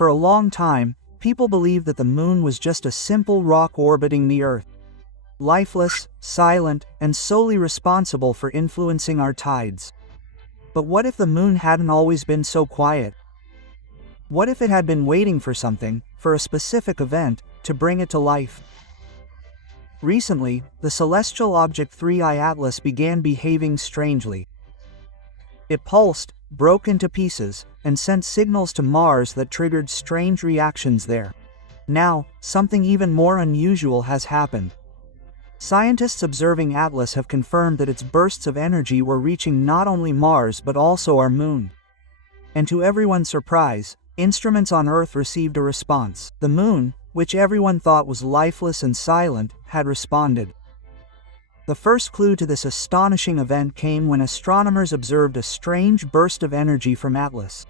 For a long time, people believed that the moon was just a simple rock orbiting the Earth. Lifeless, silent, and solely responsible for influencing our tides. But what if the moon hadn't always been so quiet? What if it had been waiting for something, for a specific event, to bring it to life? Recently, the celestial object 3I Atlas began behaving strangely. It pulsed, broke into pieces, and sent signals to Mars that triggered strange reactions there. Now, something even more unusual has happened. Scientists observing Atlas have confirmed that its bursts of energy were reaching not only Mars but also our moon. And to everyone's surprise, instruments on Earth received a response. The moon, which everyone thought was lifeless and silent, had responded. The first clue to this astonishing event came when astronomers observed a strange burst of energy from Atlas.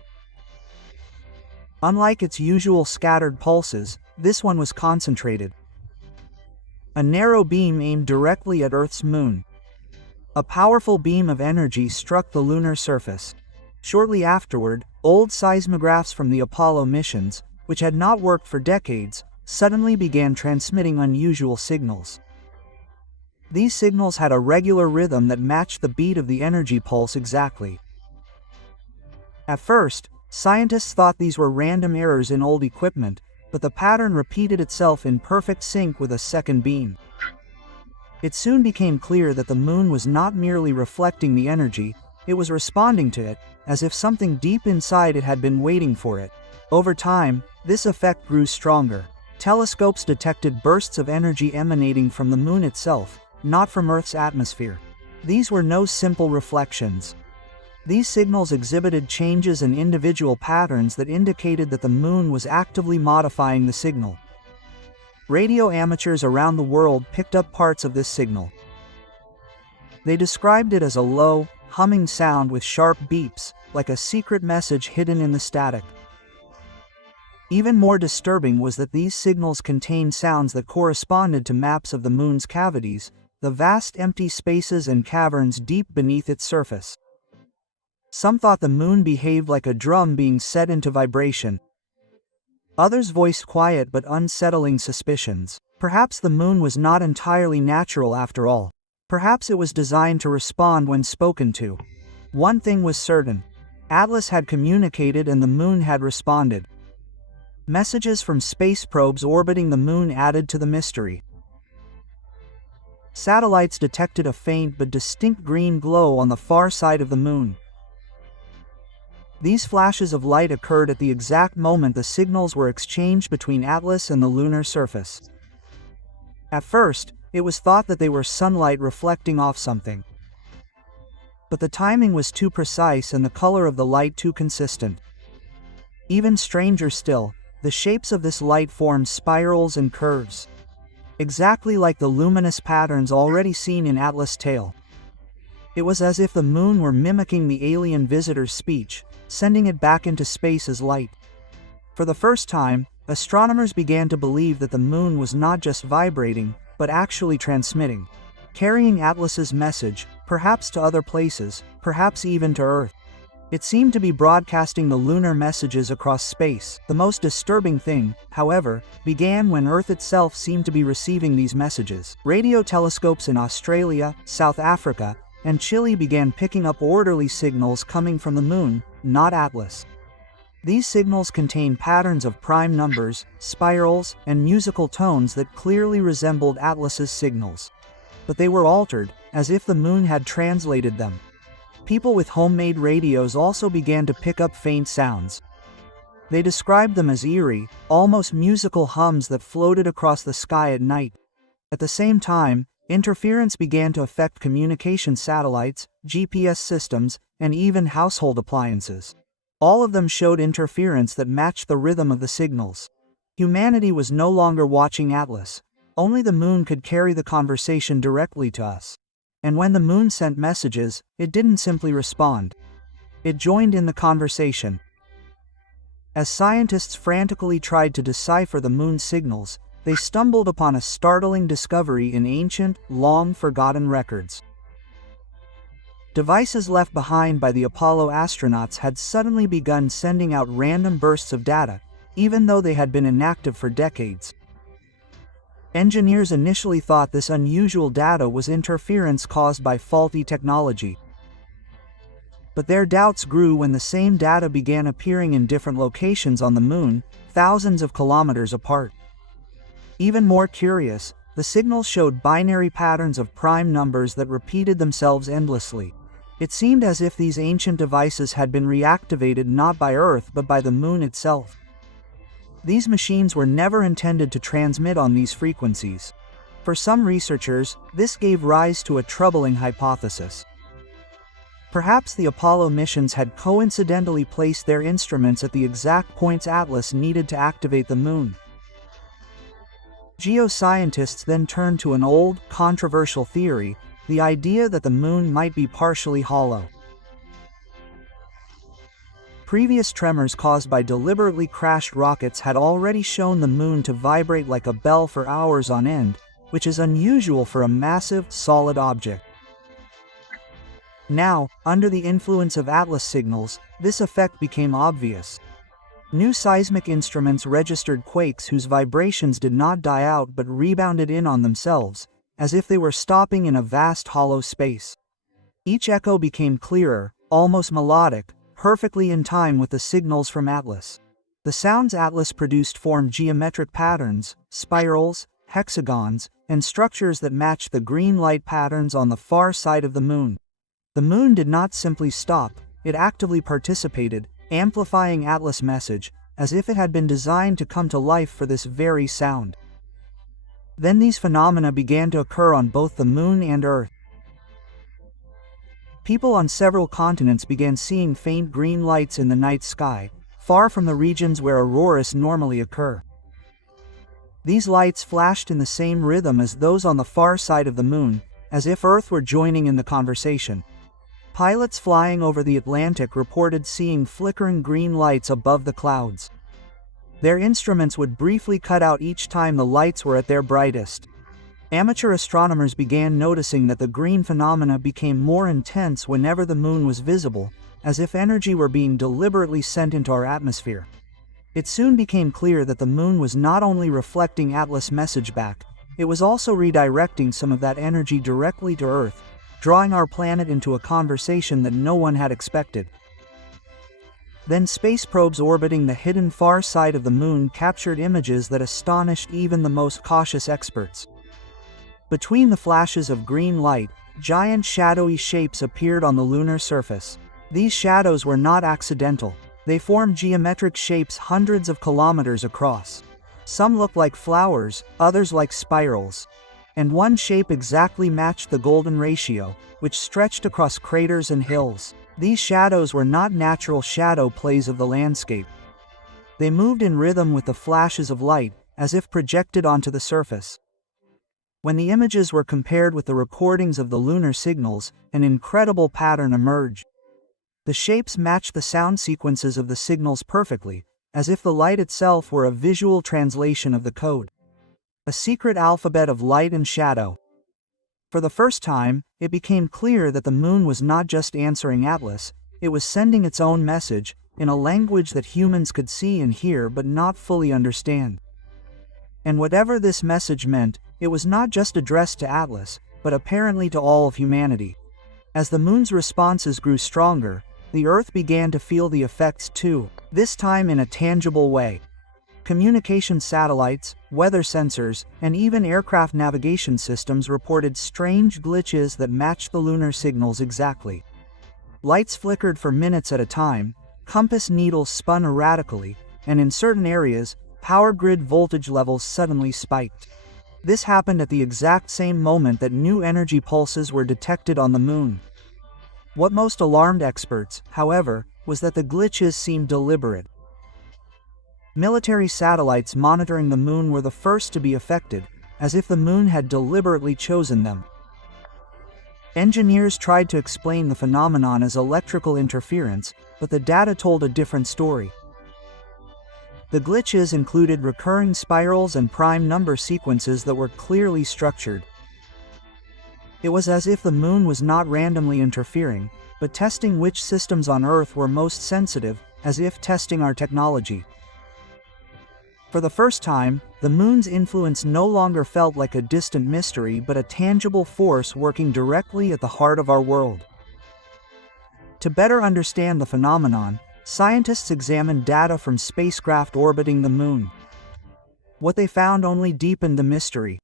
Unlike its usual scattered pulses, this one was concentrated. A narrow beam aimed directly at Earth's moon. A powerful beam of energy struck the lunar surface. Shortly afterward, old seismographs from the Apollo missions, which had not worked for decades, suddenly began transmitting unusual signals. These signals had a regular rhythm that matched the beat of the energy pulse exactly. At first, scientists thought these were random errors in old equipment, but the pattern repeated itself in perfect sync with a second beam. It soon became clear that the moon was not merely reflecting the energy, it was responding to it, as if something deep inside it had been waiting for it. Over time, this effect grew stronger. Telescopes detected bursts of energy emanating from the moon itself, not from Earth's atmosphere. These were no simple reflections. These signals exhibited changes and individual patterns that indicated that the moon was actively modifying the signal. Radio amateurs around the world picked up parts of this signal. They described it as a low, humming sound with sharp beeps, like a secret message hidden in the static. Even more disturbing was that these signals contained sounds that corresponded to maps of the moon's cavities, the vast empty spaces and caverns deep beneath its surface. Some thought the moon behaved like a drum being set into vibration. Others voiced quiet but unsettling suspicions. Perhaps the moon was not entirely natural after all. Perhaps it was designed to respond when spoken to. One thing was certain. Atlas had communicated and the moon had responded. Messages from space probes orbiting the moon added to the mystery. Satellites detected a faint but distinct green glow on the far side of the moon. These flashes of light occurred at the exact moment the signals were exchanged between Atlas and the lunar surface. At first, it was thought that they were sunlight reflecting off something. But the timing was too precise and the color of the light too consistent. Even stranger still, the shapes of this light formed spirals and curves. Exactly like the luminous patterns already seen in Atlas' tail. It was as if the moon were mimicking the alien visitor's speech, sending it back into space as light. For the first time, astronomers began to believe that the moon was not just vibrating, but actually transmitting, carrying Atlas's message, perhaps to other places, perhaps even to Earth. It seemed to be broadcasting the lunar messages across space. The most disturbing thing, however, began when Earth itself seemed to be receiving these messages. Radio telescopes in Australia, South Africa, and Chile began picking up orderly signals coming from the moon, not Atlas. These signals contained patterns of prime numbers, spirals, and musical tones that clearly resembled Atlas's signals. But they were altered, as if the moon had translated them. People with homemade radios also began to pick up faint sounds. They described them as eerie, almost musical hums that floated across the sky at night. At the same time, interference began to affect communication satellites, GPS systems, and even household appliances. All of them showed interference that matched the rhythm of the signals. Humanity was no longer watching Atlas. Only the moon could carry the conversation directly to us. And when the moon sent messages, it didn't simply respond. It joined in the conversation. As scientists frantically tried to decipher the moon's signals, they stumbled upon a startling discovery in ancient, long-forgotten records. Devices left behind by the Apollo astronauts had suddenly begun sending out random bursts of data, even though they had been inactive for decades. Engineers initially thought this unusual data was interference caused by faulty technology. But their doubts grew when the same data began appearing in different locations on the Moon, thousands of kilometers apart. Even more curious, the signals showed binary patterns of prime numbers that repeated themselves endlessly. It seemed as if these ancient devices had been reactivated not by Earth but by the Moon itself. These machines were never intended to transmit on these frequencies. For some researchers, this gave rise to a troubling hypothesis. Perhaps the Apollo missions had coincidentally placed their instruments at the exact points Atlas needed to activate the Moon. Geoscientists then turned to an old, controversial theory, the idea that the Moon might be partially hollow. Previous tremors caused by deliberately crashed rockets had already shown the Moon to vibrate like a bell for hours on end, which is unusual for a massive, solid object. Now, under the influence of Atlas signals, this effect became obvious. New seismic instruments registered quakes whose vibrations did not die out but rebounded in on themselves, as if they were stopping in a vast hollow space. Each echo became clearer, almost melodic, perfectly in time with the signals from Atlas. The sounds Atlas produced formed geometric patterns, spirals, hexagons, and structures that matched the green light patterns on the far side of the Moon. The Moon did not simply stop, it actively participated, amplifying Atlas' message, as if it had been designed to come to life for this very sound. Then these phenomena began to occur on both the Moon and Earth. People on several continents began seeing faint green lights in the night sky, far from the regions where auroras normally occur. These lights flashed in the same rhythm as those on the far side of the Moon, as if Earth were joining in the conversation. Pilots flying over the Atlantic reported seeing flickering green lights above the clouds. Their instruments would briefly cut out each time the lights were at their brightest. Amateur astronomers began noticing that the green phenomena became more intense whenever the Moon was visible, as if energy were being deliberately sent into our atmosphere. It soon became clear that the Moon was not only reflecting Atlas' message back, it was also redirecting some of that energy directly to Earth, drawing our planet into a conversation that no one had expected. Then space probes orbiting the hidden far side of the Moon captured images that astonished even the most cautious experts. Between the flashes of green light, giant shadowy shapes appeared on the lunar surface. These shadows were not accidental. They formed geometric shapes hundreds of kilometers across. Some looked like flowers, others like spirals. And one shape exactly matched the golden ratio, which stretched across craters and hills. These shadows were not natural shadow plays of the landscape. They moved in rhythm with the flashes of light, as if projected onto the surface. When the images were compared with the recordings of the lunar signals, an incredible pattern emerged. The shapes matched the sound sequences of the signals perfectly, as if the light itself were a visual translation of the code. A secret alphabet of light and shadow. For the first time, it became clear that the Moon was not just answering Atlas, it was sending its own message, in a language that humans could see and hear but not fully understand. And whatever this message meant, it was not just addressed to Atlas, but apparently to all of humanity. As the Moon's responses grew stronger, the Earth began to feel the effects too, this time in a tangible way. Communication satellites, weather sensors, and even aircraft navigation systems reported strange glitches that matched the lunar signals exactly. Lights flickered for minutes at a time, compass needles spun erratically, and in certain areas, power grid voltage levels suddenly spiked. This happened at the exact same moment that new energy pulses were detected on the Moon. What most alarmed experts, however, was that the glitches seemed deliberate. Military satellites monitoring the Moon were the first to be affected, as if the Moon had deliberately chosen them. Engineers tried to explain the phenomenon as electrical interference, but the data told a different story. The glitches included recurring spirals and prime number sequences that were clearly structured. It was as if the Moon was not randomly interfering, but testing which systems on Earth were most sensitive, as if testing our technology. For the first time, the moon's influence no longer felt like a distant mystery but a tangible force working directly at the heart of our world. To better understand the phenomenon, scientists examined data from spacecraft orbiting the moon. What they found only deepened the mystery.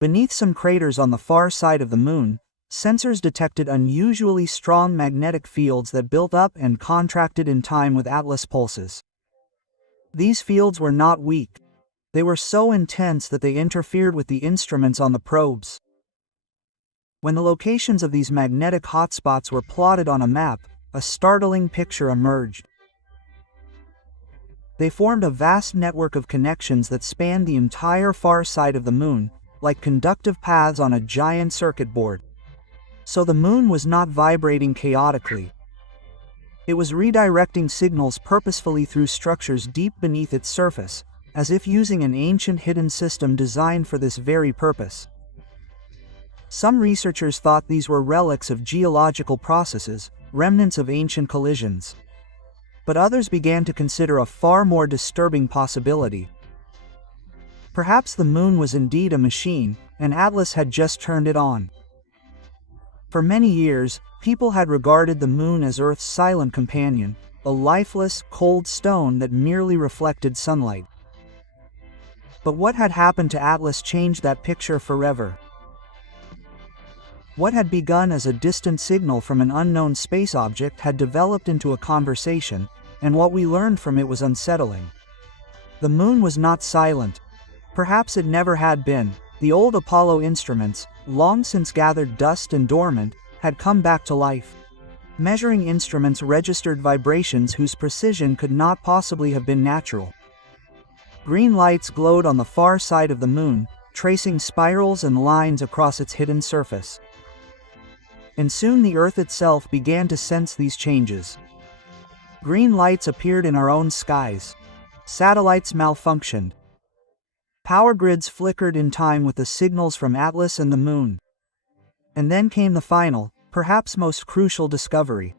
Beneath some craters on the far side of the moon, sensors detected unusually strong magnetic fields that built up and contracted in time with ATLAS pulses. These fields were not weak. They were so intense that they interfered with the instruments on the probes. When the locations of these magnetic hotspots were plotted on a map, a startling picture emerged. They formed a vast network of connections that spanned the entire far side of the moon, like conductive paths on a giant circuit board. So the moon was not vibrating chaotically. It was redirecting signals purposefully through structures deep beneath its surface, as if using an ancient hidden system designed for this very purpose. Some researchers thought these were relics of geological processes, remnants of ancient collisions. But others began to consider a far more disturbing possibility. Perhaps the moon was indeed a machine, and ATLAS had just turned it on. For many years, people had regarded the moon as Earth's silent companion, a lifeless, cold stone that merely reflected sunlight. But what had happened to ATLAS changed that picture forever. What had begun as a distant signal from an unknown space object had developed into a conversation, and what we learned from it was unsettling. The moon was not silent. Perhaps it never had been. The old Apollo instruments, long since gathered dust and dormant, had come back to life. Measuring instruments registered vibrations whose precision could not possibly have been natural. Green lights glowed on the far side of the moon, tracing spirals and lines across its hidden surface. And soon the Earth itself began to sense these changes. Green lights appeared in our own skies. Satellites malfunctioned. Power grids flickered in time with the signals from ATLAS and the moon. And then came the final, perhaps most crucial discovery.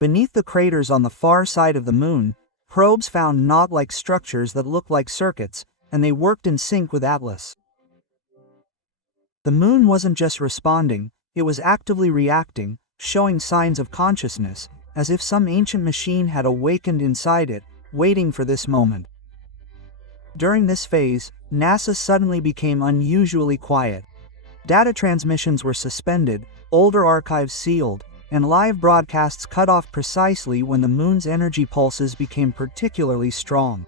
Beneath the craters on the far side of the moon, probes found knot-like structures that looked like circuits, and they worked in sync with ATLAS. The moon wasn't just responding, it was actively reacting, showing signs of consciousness, as if some ancient machine had awakened inside it, waiting for this moment. During this phase, NASA suddenly became unusually quiet. Data transmissions were suspended, older archives sealed, and live broadcasts cut off precisely when the moon's energy pulses became particularly strong.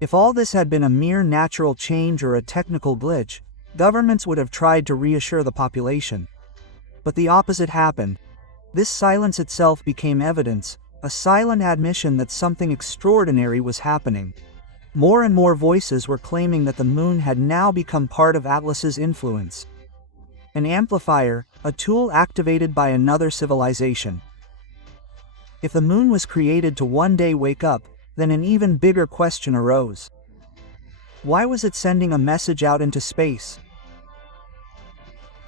If all this had been a mere natural change or a technical glitch, governments would have tried to reassure the population. But the opposite happened. This silence itself became evidence, a silent admission that something extraordinary was happening. More and more voices were claiming that the moon had now become part of ATLAS's influence. An amplifier, a tool activated by another civilization. If the moon was created to one day wake up, then an even bigger question arose. Why was it sending a message out into space?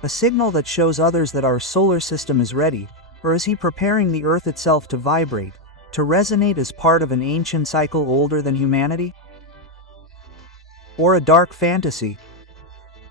A signal that shows others that our solar system is ready, or is he preparing the Earth itself to vibrate, to resonate as part of an ancient cycle older than humanity? Or a dark fantasy?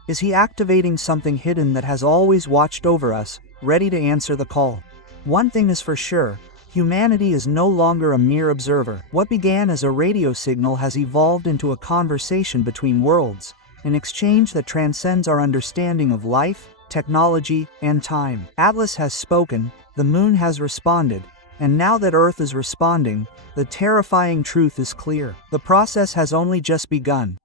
Is he activating something hidden that has always watched over us, ready to answer the call? One thing is for sure, humanity is no longer a mere observer. What began as a radio signal has evolved into a conversation between worlds, an exchange that transcends our understanding of life, technology, and time. ATLAS has spoken, the moon has responded, and now that Earth is responding, the terrifying truth is clear. The process has only just begun.